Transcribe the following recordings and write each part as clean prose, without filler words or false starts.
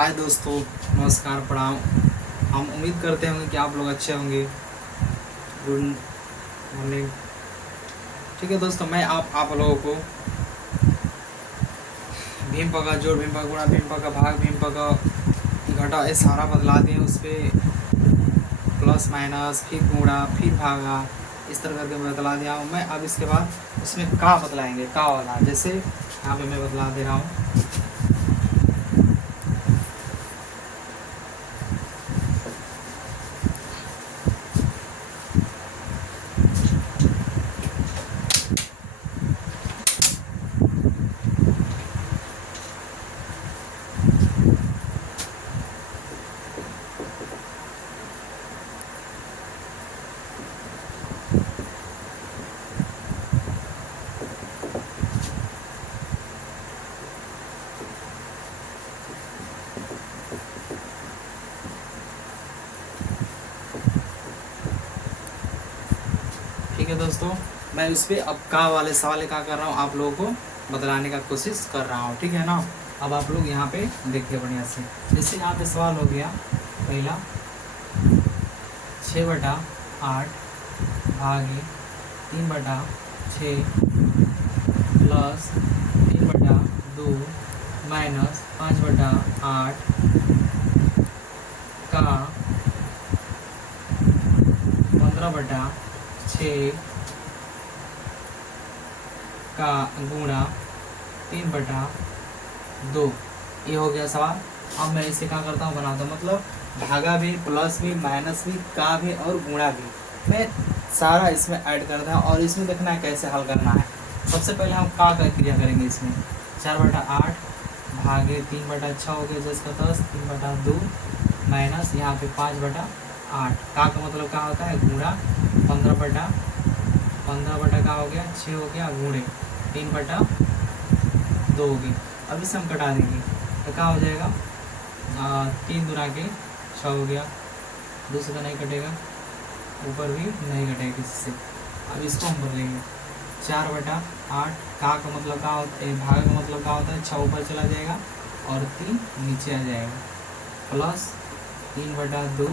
हाय दोस्तों, नमस्कार, प्रणाम। हम उम्मीद करते होंगे कि आप लोग अच्छे होंगे। Good morning. ठीक है दोस्तों, मैं आप लोगों को भीम का जोड़, भीम का गुणा, भीम का भाग, भीम का घटा, ये सारा बदला दिए। उस पर प्लस माइनस, फिर गुणा, फिर भागा, इस तरह करके मैं बतला दिया हूँ। मैं अब इसके बाद उसमें का बतलाएंगे, का वाला। जैसे यहाँ पे मैं बतला दे रहा हूँ। ठीक है दोस्तों, मैं इस पर अब का वाले सवाल क्या कर रहा हूँ, आप लोगों को बतलाने का कोशिश कर रहा हूँ। ठीक है ना। अब आप लोग यहाँ पे देखिए बढ़िया से। जैसे यहाँ पे सवाल हो गया पहला, 6/8 भागे 3/6 प्लस 3/2 माइनस 5/8 का 15/6 का गुणा 3/2। ये हो गया सवाल। अब मैं इसे क्या करता हूँ, बनाता हूँ। मतलब भागा भी, प्लस भी, माइनस भी, का भी और गुणा भी, मैं सारा इसमें ऐड करता हूँ और इसमें देखना है कैसे हल करना है। सबसे पहले हम का क्रिया करेंगे इसमें। 4/8 भागे 3/6 हो गया, 10 3/2 माइनस यहाँ पे 5/8। का मतलब क्या होता है, गुणा। 15/15 का हो गया, 6 हो गया, गुणे 3/2 हो गई। अब इसे हम कटा देंगे तो क्या हो जाएगा, 3 दूना के 6 हो गया। 2 से तो नहीं कटेगा, ऊपर भी नहीं कटेगा किसी से। अब इसको हम बदलेंगे। 4/8 का मतलब क्या होता है, भाग का मतलब क्या होता है, 6 ऊपर चला जाएगा और 3 नीचे आ जाएगा, प्लस 3/2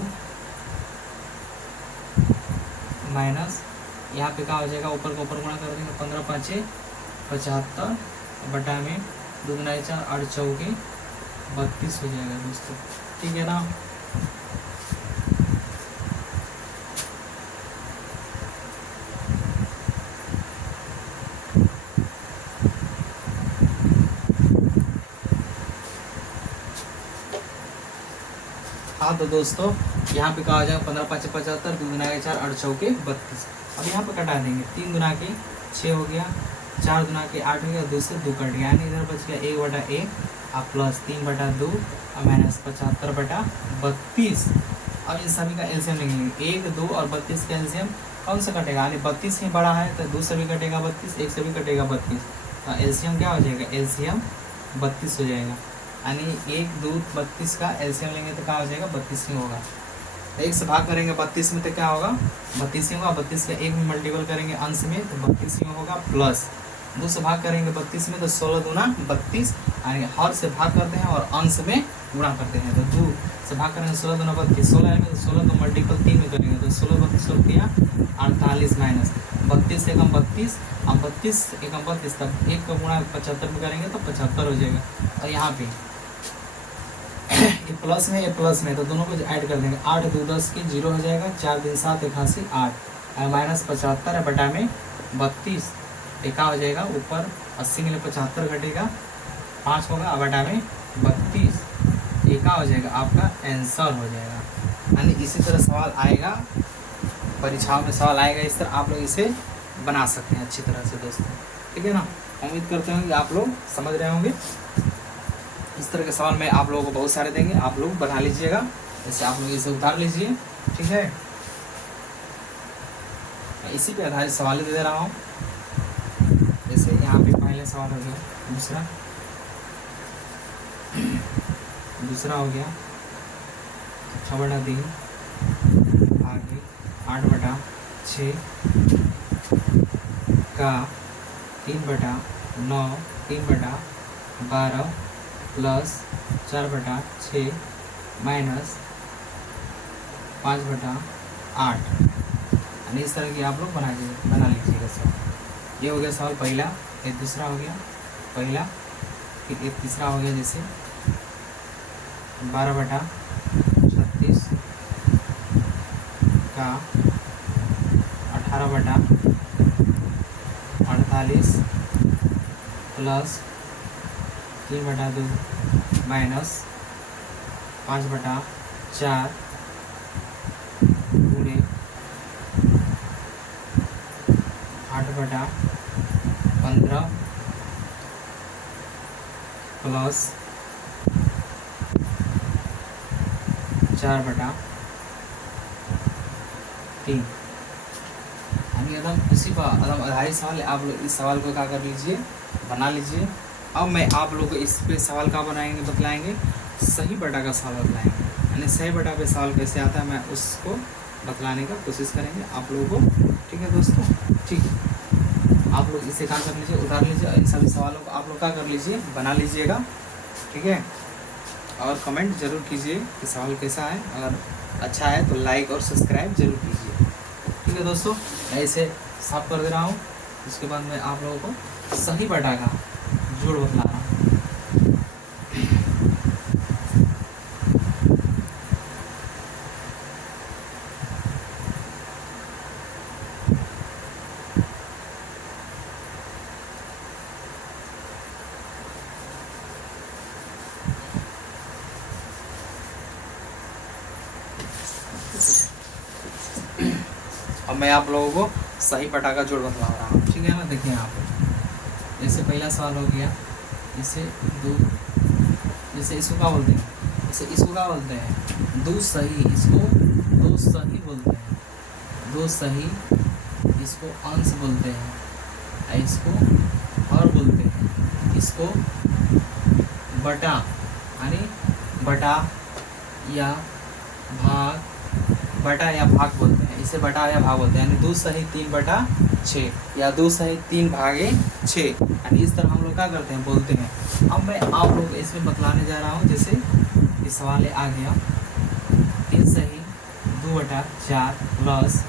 माइनस यहाँ पे क्या हो जाएगा, ऊपर को ऊपर गुणा कर देंगे। 15×5 = 75 बटा में 2 दूना 4, 8 चौके 32 हो जाएगा दोस्तों। ठीक है ना। हाँ तो दोस्तों, यहाँ पे क्या हो जाएगा, 15×5 = 75, 2 दूना 4, 8 चौके 32। अब यहाँ पे कटा देंगे। 3 दूना के 6 हो गया, 4 दूना के 8 हो गया, 2 से 2 कट गया, यानी इधर बच गया 1/1 और प्लस 3/2 और माइनस 75/32। अब इन सभी का एलसीएम लेंगे। 1, 2 और 32 का एलसीएम कौन सा कटेगा, यानी 32 ही बड़ा है तो 2 से भी कटेगा 32, 1 से भी कटेगा 32। तो एलसीएम क्या हो जाएगा, एलसीएम 32 हो जाएगा। यानी 1, 2, 32 का एलसीएम लेंगे तो क्या हो जाएगा, 32 ही होगा। 1 से भाग करेंगे 32 में तो क्या होगा, 32 ही होगा। 32 का 1 में मल्टीपल करेंगे अंश में तो 32 ही होगा, प्लस 2 से भाग करेंगे 32 में तो 16 दूना 32, यानी हर से भाग करते हैं और अंश में गुणा करते हैं। तो 2 से भाग करेंगे 16 दूना 32, 16 में तो 16 को मल्टीपल 3 में करेंगे तो 16 32 हो गया 48 माइनस 32 एकम 32, अब 32 एकम 32, तब 1 का गुणा 75 में करेंगे तो 75 हो जाएगा। और यहाँ पे ये प्लस में, ये प्लस में, तो दोनों को ऐड कर देंगे। 8 2 10 की 0 हो जाएगा, 4 दिन 7 81 8 माइनस 75 बटा में 32। एक हो जाएगा, ऊपर 80 में 75 घटेगा, 5 होगा, बटा में 32 एक हो जाएगा, आपका आंसर हो जाएगा। यानी इसी तरह सवाल आएगा, परीक्षाओं में सवाल आएगा इस तरह। आप लोग इसे बना सकते हैं अच्छी तरह से दोस्तों। ठीक है ना। उम्मीद करते हैं कि आप लोग समझ रहे होंगे। इस तरह के सवाल मैं आप लोगों को बहुत सारे देंगे, आप लोग बना लीजिएगा। जैसे आप लोग इसे उतार लीजिए। ठीक है, मैं इसी पे आधारित सवाल दे रहा हूँ। जैसे यहाँ पे पहले सवाल हो गया, दूसरा हो गया 6/3 आगे 8/6 का 3/9 3/12 प्लस 4/6 माइनस 5/8। यानी इस तरह की आप लोग बना लीजिएगा सवाल। ये हो गया सवाल पहला। एक दूसरा हो गया पहला, फिर एक तीसरा हो गया जैसे 12/36 का 18/48 प्लस 3/2 माइनस 5/4 गुणे 8/15 प्लस 4/3। यानी एकदम इसी पर एकदम आधारित सवाल है। आप लोग इस सवाल को क्या कर लीजिए, बना लीजिए। अब मैं आप लोग को इस पे सवाल का बनाएंगे, बतलाएंगे सही बटा का सवाल बतलाएंगे। यानी सही बटा पे सवाल कैसे आता है मैं उसको बतलाने का कोशिश करेंगे आप लोगों को। ठीक है दोस्तों, ठीक है। आप लोग इसे क्या कर लीजिए, उतार लीजिए। इन सभी सवालों को आप लोग क्या कर लीजिए, बना लीजिएगा। ठीक है, और कमेंट जरूर कीजिए कि सवाल कैसा है। अगर अच्छा है तो लाइक और सब्सक्राइब जरूर कीजिए। ठीक है दोस्तों, मैं इसे साफ कर दे रहा हूँ। उसके बाद मैं आप लोगों को सही बटा का जोड़ बतला रहा हूँ। अब मैं आप लोगों को सही बटा का जोड़ बतला रहा हूँ। ठीक है ना, देखिए यहाँ पे जैसे पहला सवाल हो गया, इसे दो, जैसे इसको क्या बोलते हैं, जैसे इसको क्या बोलते हैं, दो सही, इसको दो सही बोलते हैं। दो सही इसको अंश बोलते हैं, इसको हर बोलते हैं, इसको बटा यानी बटा या भाग, बटा या भाग बोलते हैं। इसे बटा या भाग बोलते हैं। यानी 2 सही 3/6 या 2 सही 3/6। यानी इस तरह हम लोग क्या करते हैं, बोलते हैं। अब मैं आप लोग इसमें बतलाने जा रहा हूँ। जैसे ये सवाल आ गया 3 सही 2/4 प्लस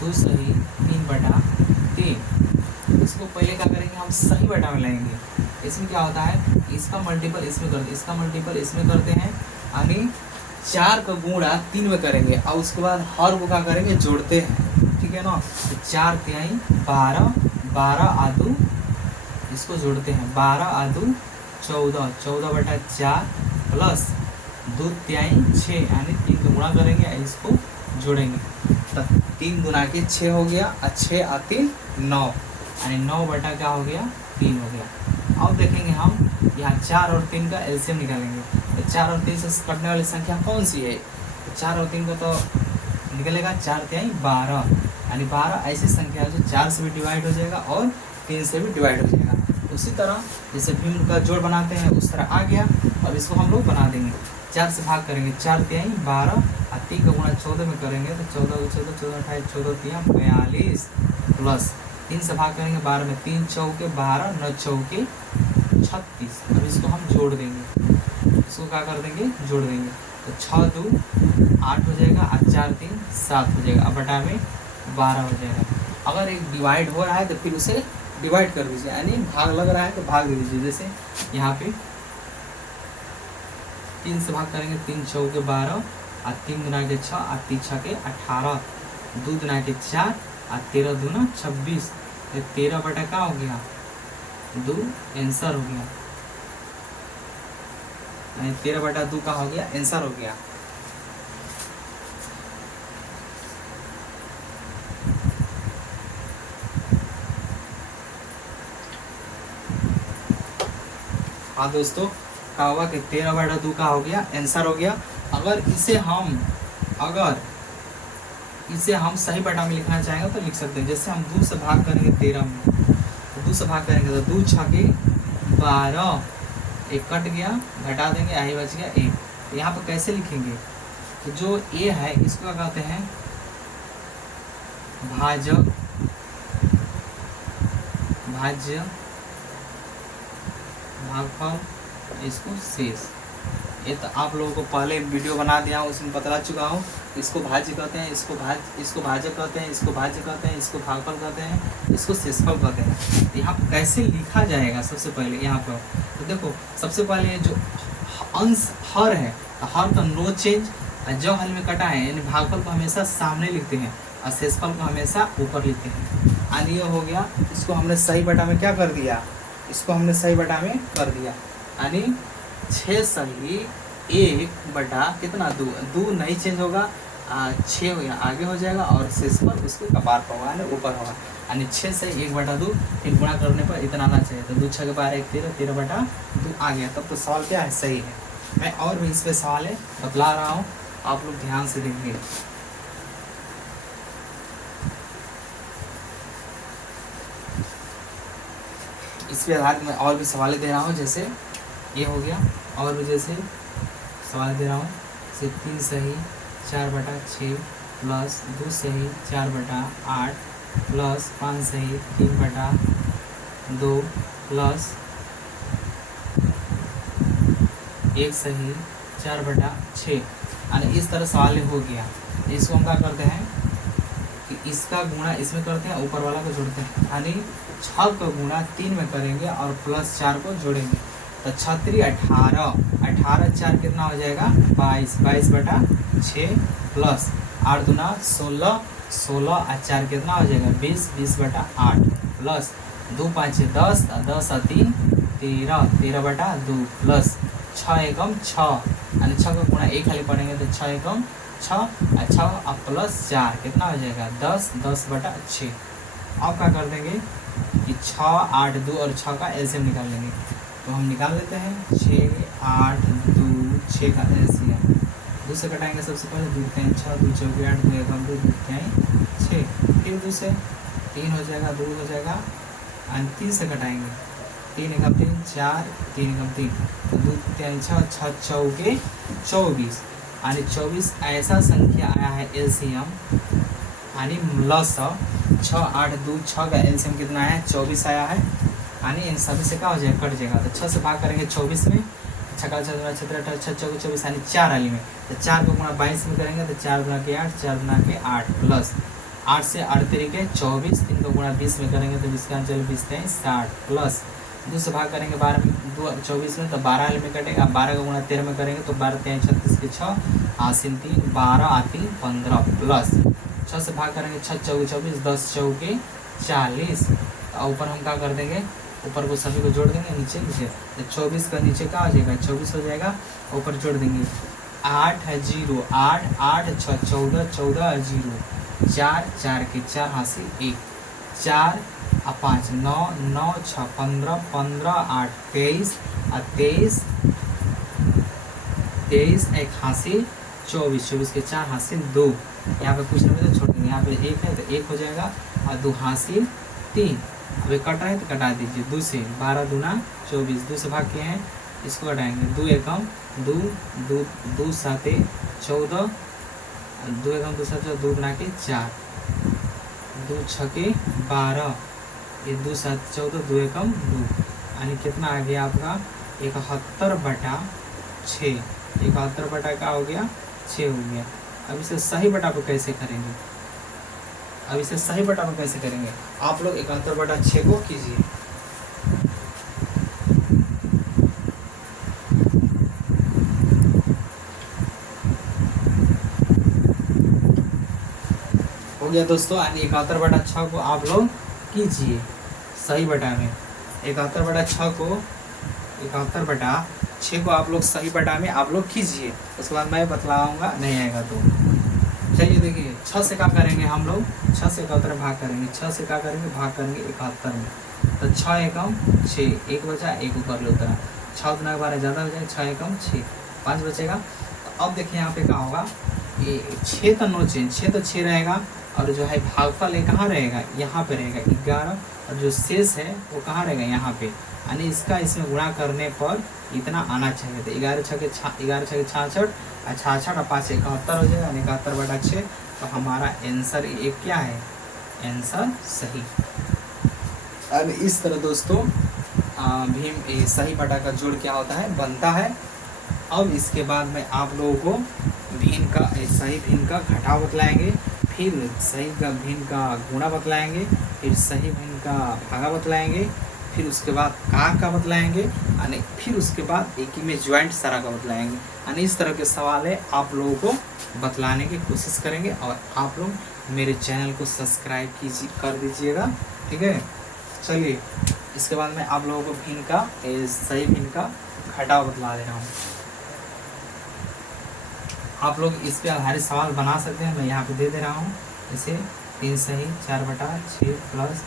2 सही 3/3। इसको पहले क्या करेंगे, हम सही बटा में लाएंगे। इसमें क्या होता है, इसका मल्टीपल इसमें करते, इसका मल्टीपल इसमें करते हैं। यानी 4 का गुणा 3 में करेंगे और उसके बाद हर को क्या करेंगे, जोड़ते हैं। ठीक है ना, तो 4 तिहाई 12, 12 आदू इसको जोड़ते हैं, 12 आदू 14, 14/4 प्लस 2 तिहाई 6 यानी 3 का गुणा करेंगे, इसको जोड़ेंगे। तो 3 गुना के 6 हो गया और 6 और 3 9, यानी 9 बटा क्या हो गया, 3 हो गया। अब देखेंगे हम यहाँ 4 और 3 का एलसीएम निकालेंगे। तो 4 और 3 से कटने वाली संख्या कौन सी है, तो 4 और 3 का तो निकलेगा 4 तिहाई 12, यानी 12 ऐसी संख्या है जो 4 से भी डिवाइड हो जाएगा और 3 से भी डिवाइड हो जाएगा। उसी तरह जैसे भिन्न का जोड़ बनाते हैं उस तरह आ गया। अब इसको हम लोग बना देंगे, 4 से भाग करेंगे, 4 तिहाई 12 और 3 का गुणा 14 में करेंगे तो 14 14 14 28 14 तिहाई 42 प्लस 3 से भाग करेंगे 12 में, 3 चौके 12 9 चौके 36। अब इसको हम जोड़ देंगे, इसको क्या कर देंगे, जोड़ देंगे। तो 6 2 8 हो जाएगा और 4 3 7 हो जाएगा। अब बटा में 12 हो जाएगा। अगर एक डिवाइड हो रहा है तो फिर उसे डिवाइड कर दीजिए, यानी भाग लग रहा है तो भाग दे दीजिए। जैसे यहाँ पे 3 से भाग करेंगे, 3 चौके 12 और 3 गुना के 6 और 3 6 के 18, 2 गुना के 4 और 13 दूना 26। 13 बटा क्या हो गया, 2 आंसर हो गया। 13/2 का हो गया, आंसर हो गया। हाँ दोस्तों, क्या होगा कि 13/2 का हो गया, आंसर हो गया। अगर इसे हम सही बटा में लिखना चाहेंगे तो लिख सकते हैं। जैसे हम 2 से भाग करेंगे 13 में, तो 2 से भाग करेंगे तो 2 6 12, 1 कट गया, घटा देंगे, यही बच गया 1। तो यहाँ पर कैसे लिखेंगे, तो जो ए है इसको क्या कहते हैं, भाजक, भाज्य, भागफल इसको शेष। ये तो आप लोगों को पहले वीडियो बना दिया हूँ, उसमें बता चुका हूँ। इसको भाज्य कहते हैं, इसको भाज्य कहते हैं, इसको भाज्य कहते हैं, इसको भागफल कहते हैं, इसको शेषफल कहते हैं। यहाँ पर कैसे लिखा जाएगा सबसे पहले यहाँ पर तो देखो, सबसे पहले जो अंश हर है, हर का नो चेंज, जो हल में कटा है यानी भागफल को हमेशा सामने लिखते हैं और शेषफल को हमेशा ऊपर लिखते हैं। और ये हो गया, इसको हमने सही बटा में क्या कर दिया, इसको हमने सही बटा में कर दिया, यानी 6 सही 1 बटा कितना 2, 2 नहीं चेंज होगा, 6 हो गया आगे हो जाएगा और शेषफल उसके कपार पर होगा यानी ऊपर होगा, यानी 6 से 1 बटा 2 फिर गुणा करने पर इतना आना चाहिए। तो 2 6 के 12 1 13, 13 बटा 2 आ गया। तब तो सवाल क्या है, सही है। मैं और भी इस पे सवाल है बतला रहा हूँ, आप लोग ध्यान से देखेंगे। इस पे आधारित मैं और भी सवाल दे रहा हूँ, जैसे ये हो गया, और भी जैसे सवाल दे रहा हूँ, जैसे 3 सही 4 बटा 6 प्लस 2 सही 4 बटा 8 प्लस 5 सही 3 बटा 2 प्लस 1 सही 4 बटा 6। यानी इस तरह सवाल हो गया। इसको हम क्या करते हैं कि इसका गुणा इसमें करते हैं, ऊपर वाला को जोड़ते हैं, यानी 6 का गुणा 3 में करेंगे और प्लस 4 को जोड़ेंगे। तो 6 18, 18 4 कितना हो जाएगा 22, 22 बटा 6 प्लस 8 दूना 16, 16 और 4 कितना हो जाएगा 20, 20 बटा 8 प्लस 2 5 10, 10 और 3 13, 13 बटा 2 प्लस 6 एकम 6, यानी 6 का गुणा 1 खाली पढ़ेंगे तो 6 एकम 6 और 6 और प्लस 4 कितना हो जाएगा 10, 10 बटा 6। अब क्या कर देंगे कि 6 8 2 और 6 का एलसीएम निकाल लेंगे। तो हम निकाल लेते हैं 6 8 2 6 का एलसीएम। 2 से कटाएंगे सबसे पहले, 2 3 6, 2 4 8, 2 एकम 2, 2 3 6, फिर 2 से 3 हो जाएगा, 2 हो जाएगा और 3 से कटाएंगे, 3 एकम 3 4, 3 एकम 3, 2 3 6, 6 चौके 24, यानी 24 ऐसा संख्या आया है एलसीएम, यानी प्लस 6 8 2 6 का एलसीएम कितना है 24 आया है, यानी इन सभी से क्या हो जाएगा कट जाएगा। तो 6 से भाग करेंगे 24 में, 6 का 6 18 6 चौके 24 यानी 4 वाली में, तो 4 को गुणा 22 में करेंगे तो 4 गुणा के 8, 4 गुणा के 8 प्लस 8 से 8 तरीके 24, 3 को गुणा 20 में करेंगे तो 20 का आंसर 20 60 प्लस 2 से भाग करेंगे 12 में 24 में तो 12 वाले में कटेगा, 12 का गुणा 13 में करेंगे तो 12 3 36 के 6 आसिन 3 12 आती 15 प्लस 6 से भाग करेंगे 6 चौके 24, 10 चौके 40। तो ऊपर हम क्या कर देंगे, ऊपर को सभी को जोड़ देंगे, नीचे नीचे तो 24 का नीचे क्या हो जाएगा 24 हो जाएगा, ऊपर जोड़ देंगे 8 0 8 8 6 14 14 0 4 4 के 4 हासिल 1 4 और 5 9 9 6 15 15 8 23 और 23 23 एक हासिल 24 24 के 4 हासिल 2। यहाँ पे कुछ नहीं तो छोड़ देंगे, यहाँ पे 1 है तो 1 हो जाएगा और 2 हासिल 3। अब कट रहा है तो कटा दीजिए, 2 से 12 दूना 24, 2 से भाग किए हैं इसको कटाएंगे, 2 एकम 2 2 2 7 14, 2 एकम 2 7 2 बना के 4, 2 6 के 12, ये 2 7 14, 2 एकम 2, यानी कितना आ गया आपका 71 बटा 6। 71 बटा का हो गया 6 हो गया। अब इसे सही बटा को कैसे करेंगे, अब इसे सही बटा में कैसे करेंगे, आप लोग 71 बटा 6 को कीजिए। हो गया दोस्तों, यानी 71 बटा 6 को आप लोग कीजिए सही बटा में। 71 बटा 6 को 71 बटा 6 को आप लोग सही बटा में आप लोग कीजिए, उसके बाद मैं बतलाऊंगा, नहीं आएगा तो चलिए देखिए 6 से क्या करेंगे हम लोग, 6 से 71 भाग करेंगे, 6 से क्या करेंगे भाग करेंगे 71 में, तो 6 एकम 6, 1 बचा 1 ऊपर लो उतना, 6 गुना 12 ज़्यादा हो जाए, 6 एकम 6 5 बचेगा। तो अब देखिए यहाँ पे क्या होगा, ये 6 तो नो चेंज, 6 तो 6 रहेगा और जो है भागफल है कहाँ रहेगा, यहाँ पे रहेगा 11, और जो शेष है वो कहाँ रहेगा यहाँ पे, यानी इसका इसमें गुणा करने पर इतना आना चाहिए। तो 11 6 के 66 और 66 और 5 71 हो जाएगा, 71 बटा 6। तो हमारा आंसर एक क्या है, आंसर सही। अब इस तरह दोस्तों सही बटा का जोड़ क्या होता है, बनता है। अब इसके बाद में आप लोगों को सही भिन्न का घटाव बतलाएंगे, फिर सही का भिन्न का गुणा बतलाएंगे, फिर सही भिन्न का भागा बतलाएंगे, फिर उसके बाद कार का बतलाएंगे, यानी फिर उसके बाद एक ही में ज्वाइंट सारा का बतलाएंगे। यानी इस तरह के सवाल है आप लोगों को बतलाने की कोशिश करेंगे। और आप लोग मेरे चैनल को सब्सक्राइब कर दीजिएगा, ठीक है। चलिए इसके बाद मैं आप लोगों को भिन्न का सही भिन्न का घटाव बतला दे रहा हूँ। आप लोग इस पे आधारित सवाल बना सकते हैं, मैं यहाँ पे दे दे रहा हूँ। इसे 3 सही 4/6 प्लस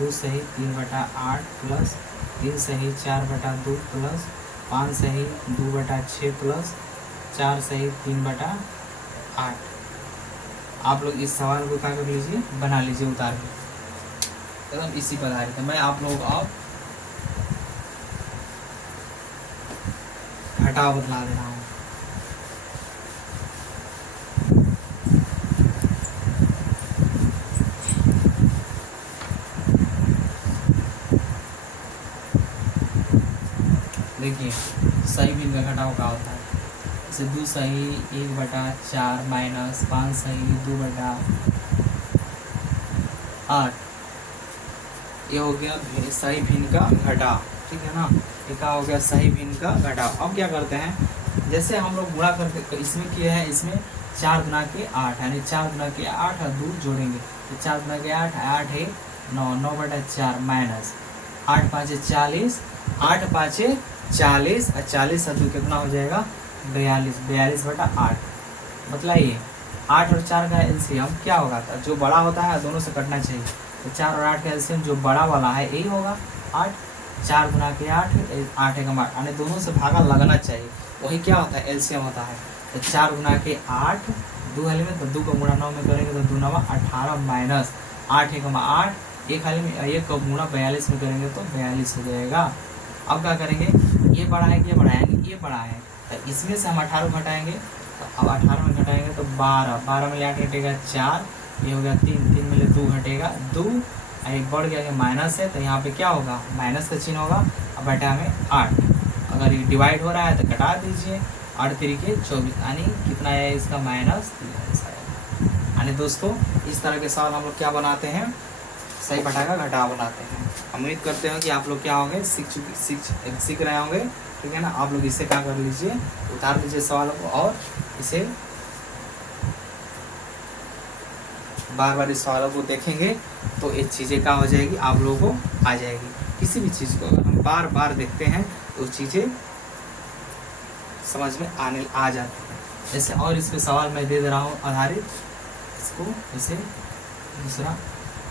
2 सही 3/8 प्लस 3 सही 4/2 प्लस 5 सही 2/6 प्लस 4 सही 3/8। आप लोग इस सवाल को क्या कर लीजिए, बना लीजिए उतार के, एकदम इसी पर आधारित है। मैं आप लोगों को अब घटाव बतला दे रहा हूँ। देखिए सही भिन्न का घटाव क्या होता है, जैसे 2 सही 1/4 माइनस 5 सही 2/8, ये हो गया सही भिन्न का घटाव, ठीक है ना। ये क्या हो गया, सही भिन्न का घटाव। अब क्या करते हैं, जैसे हम लोग गुणा करते इसमें किया है, इसमें 4 गुना के 8 यानी 4 गुना के 8 और 2 जोड़ेंगे तो 4 गुना के 8 8 है 9, 9/4 माइनस 8 5 40, 8 5 40 और 40 और 2 कितना हो जाएगा 42, 42/8। बतलाइए 8 और 4 का एलसीएम क्या होगा, जो बड़ा होता है दोनों से कटना चाहिए, तो 4 और 8 का एलसीएम जो बड़ा वाला है यही होगा 8। 4 गुना के 8 8 एक 8 यानी दोनों से भागा लगना चाहिए, वही क्या होता है एलसीएम होता है। तो 4 गुना के 8 2 हाली में, तो 2 का गुणा 9 में करेंगे तो 2 9 18 माइनस 8 एक 8, एक हाली में 1 का गुणा 42 में करेंगे तो 42 हो जाएगा। अब क्या करेंगे, ये बड़ा है कि ये बड़ा है, ये बड़ा है, तो इसमें से हम 18 घटाएंगे, तो अब 18 में घटाएंगे तो 12, 12 में 8 घटेगा 4, ये हो गया 3, 3 में 2 घटेगा 2, एक बढ़ गया कि माइनस है तो यहाँ पे क्या होगा माइनस का चिन्ह होगा, अब बटा में 8। अगर ये डिवाइड हो रहा है तो घटा दीजिए, 8 तरीके 24 यानी कितना है इसका -43 आएगा। यानी दोस्तों इस तरह के सवाल हम लोग क्या बनाते हैं, सही बटा का घटाव बनाते हैं। उम्मीद करते हैं कि आप लोग क्या होंगे सीख रहे होंगे, ठीक है ना। आप लोग इसे क्या कर लीजिए, उतार लीजिए सवालों को और इसे बार बार इस सवालों को देखेंगे तो ये चीज़ें क्या हो जाएगी, आप लोगों को आ जाएगी। किसी भी चीज़ को अगर हम बार बार देखते हैं तो चीज़ें समझ में आ जाती हैं। जैसे और इस पे सवाल मैं दे रहा हूँ आधारित, इसको इसे दूसरा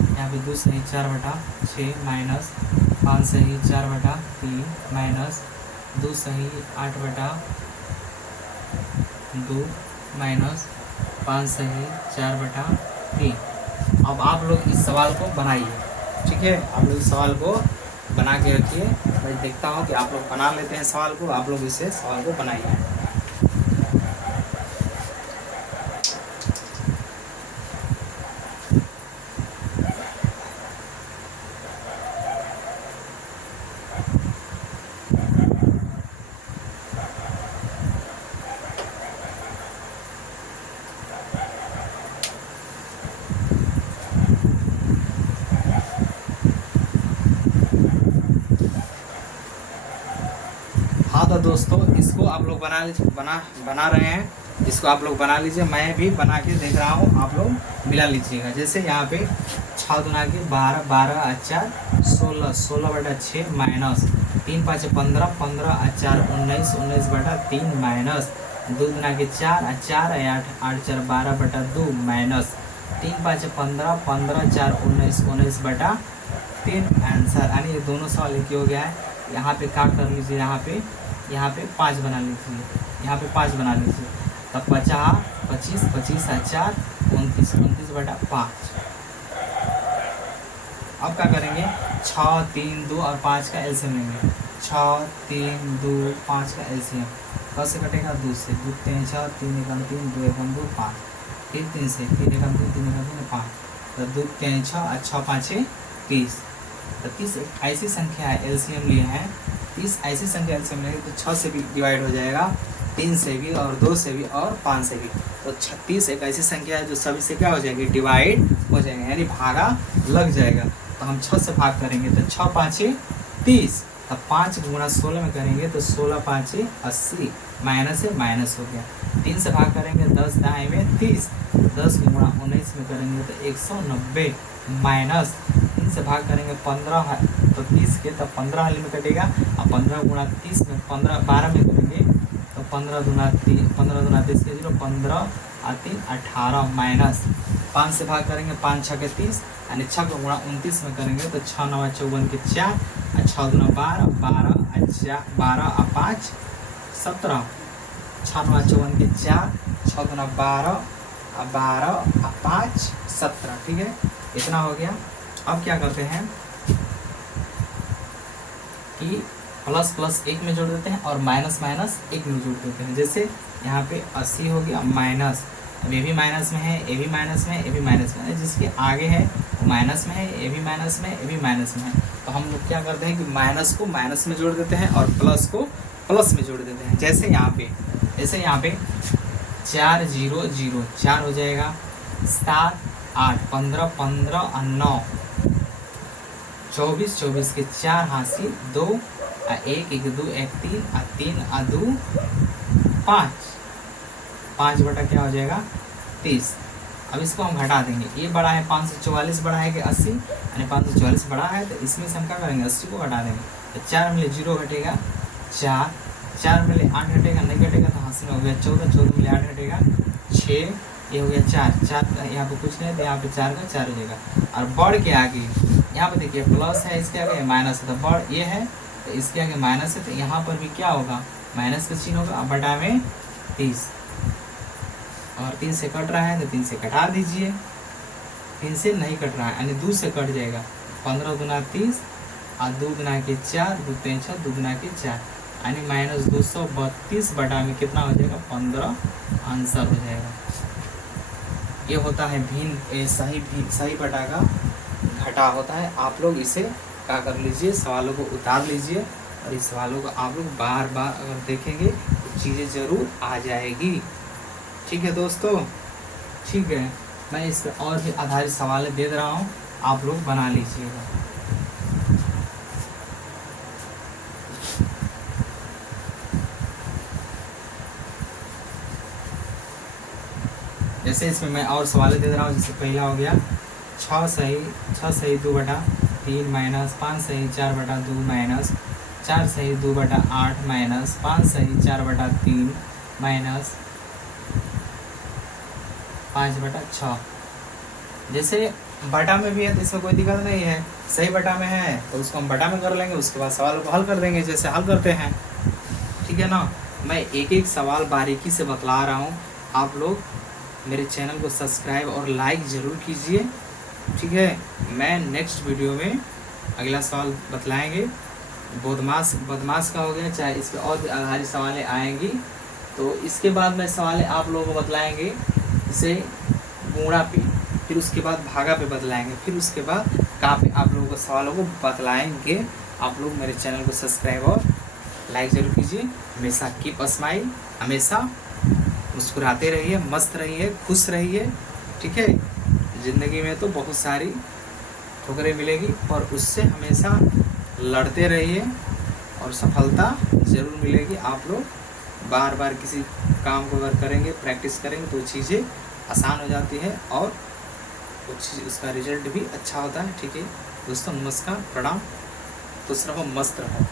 यहाँ पे 2 सही 4/6 माइनस 5 सही 4/3 माइनस 2 सही 8/2 माइनस 5 सही 4/3। अब आप लोग इस सवाल को बनाइए, ठीक है। आप लोग इस सवाल को बना के रखिए, मैं देखता हूँ कि आप लोग बना लेते हैं सवाल को। आप लोग इसे सवाल को बनाइए। हाँ तो दोस्तों इसको आप लोग बना रहे हैं, इसको आप लोग बना लीजिए, मैं भी बना के देख रहा हूँ, आप लोग मिला लीजिएगा। जैसे यहाँ पे 6 गुना के 12, 12 और 4 16, 16/6 माइनस 3 5 15, 15 और 4 19, 19/3 माइनस 2 गुना के 4 और 4 8, 8 4 12/2 माइनस 3 5 15, 15 4 19, 19/3 आंसर। यानी ये दोनों सवाल एक ही हो गया है। यहाँ पे क्या कर लीजिए, यहाँ पे 5 बना लीजिए, यहाँ पे 5 बना लीजिए, तब 50 25 25 और 4 29, 29/5। अब क्या करेंगे, 6 3 2 और 5 का एलसीएम लेंगे। 6 3 2 5 का एलसीएम कैसे कटेगा, 2 से, 2 3 6, 3 1 3, 2 1 2 5, फिर 3 से, 3 1 2 3 1 2 5, तो 2 3 6 और 6 5 30, तो 30 एक ऐसी संख्या है एलसीएम लिए हैं, 30 ऐसी संख्या एलसीएम लेंगे तो 6 से भी डिवाइड हो जाएगा, 3 से भी और 2 से भी और 5 से भी। तो 36 एक ऐसी संख्या है जो सभी से क्या हो जाएगी, डिवाइड हो जाएगा, यानी भागा लग जाएगा। तो हम 6 से भाग करेंगे तो 6 5 30, अब 5 गुणा 16 में करेंगे तो 16 5 80, माइनस है माइनस हो गया। 3 से भाग करेंगे 10 दाएँ में 30, 10 गुणा 19 में करेंगे तो 190, माइनस 3 से भाग करेंगे 15 तो 30 के तब 15 हाली में कटेगा, और 15 गुणा 30 में 12 में करेंगे तो 15 दूना 30 के 0, 15 और 3 18, माइनस 5 से भाग करेंगे 5 6 के 30, यानी 6 को गुणा 29 में करेंगे तो 6 9 54 के 4, 6 दूना 12, 12 और 5 17, 6 9 54 के 4, 6 दूना 12 और 5 17, ठीक है, इतना हो गया। अब क्या करते हैं कि प्लस प्लस 1 में जोड़ देते हैं और माइनस माइनस 1 में जोड़ देते हैं। जैसे यहाँ पे 80 हो गया माइनस, अब ये भी माइनस में है, ये भी माइनस में है, ये भी माइनस में है, जिसके आगे है वो माइनस में है, ये भी माइनस में है, ये भी माइनस में है। तो हम लोग क्या करते हैं कि माइनस को माइनस में जोड़ देते हैं और प्लस को प्लस में जोड़ देते हैं। जैसे यहाँ पे 4 0 0 4 हो जाएगा, 7 8 15 15 और 9 24 24 के 4 हासिल 2 और 1 1 2 1 3 और 3 और 2 5, 5 बटा क्या हो जाएगा 30। अब इसको हम घटा देंगे, ये बड़ा है 544 बड़ा है कि 80, यानी 544 बड़ा है तो इसमें से हम क्या करेंगे 80 को घटा देंगे। तो 4 मिले 0 घटेगा 4, 4 मिले 8 घटेगा, नहीं घटेगा तो हासिल हो गया 14, 14 मिले 8 घटेगा 6, ये हो गया 4, 4 यहाँ पे कुछ नहीं तो यहाँ पे 4 का 4 हो जाएगा। और बढ़ के आगे यहाँ पे देखिए प्लस है, इसके आगे माइनस है, तो बढ़ ये है तो इसके आगे माइनस है, तो यहाँ पर भी क्या होगा माइनस का चिन्ह होगा। अब बटा में 30 और 3 से कट रहा है तो 3 से कटा दीजिए, 3 से नहीं कट रहा है यानी 2 से कट जाएगा। 15 दूना 30 और 2 गुना के 4, 2 3 6, 2 गुना के 4 यानी माइनस 232 बटा में कितना हो जाएगा 15, आंसर हो जाएगा। ये होता है भिन्न सही बटा का घटा होता है। आप लोग इसे क्या कर लीजिए, सवालों को उतार लीजिए और इस सवालों को आप लोग बार बार अगर देखेंगे तो चीज़ें ज़रूर आ जाएगी। ठीक है दोस्तों, ठीक है, मैं इस पर और भी आधारित सवाल दे रहा हूँ, आप लोग बना लीजिएगा। जैसे इसमें मैं और सवाल दे रहा हूँ, जैसे पहला हो गया 6 सही 2 बटा 3 माइनस 5 सही 4 बटा 2 माइनस 4 सही 2 बटा 8 माइनस 5 सही 4 बटा 3 माइनस 5 बटा 6। जैसे बटा में भी है तो इसमें कोई दिक्कत नहीं है, सही बटा में है तो उसको हम बटा में कर लेंगे, उसके बाद सवालों को हल कर देंगे जैसे हल करते हैं। ठीक है ना, मैं एक एक सवाल बारीकी से बतला रहा हूँ, आप लोग मेरे चैनल को सब्सक्राइब और लाइक ज़रूर कीजिए। ठीक है, मैं नेक्स्ट वीडियो में अगला सवाल बतलाएंगे। बदमाश का हो गया, चाहे इस पर और भी आधारित सवालें आएंगी तो इसके बाद मैं सवालें आप लोगों को बतलाएंगे, इसे गुणा पे, फिर उसके बाद भागा पे बतलाएंगे, फिर उसके बाद का पे आप लोगों को सवालों को बतलाएंगे। आप लोग मेरे चैनल को सब्सक्राइब और लाइक ज़रूर कीजिए। हमेशा कीप स्माइल, हमेशा मुस्कुराते रहिए, मस्त रहिए, खुश रहिए। ठीक है, ज़िंदगी में तो बहुत सारी ठोकरें मिलेगी पर उससे हमेशा लड़ते रहिए और सफलता ज़रूर मिलेगी। आप लोग बार बार किसी काम को अगर करेंगे, प्रैक्टिस करेंगे तो चीज़ें आसान हो जाती है और उसका रिजल्ट भी अच्छा होता है। ठीक है दोस्तों, नमस्कार, प्रणाम, तो रहो, मस्त रहो।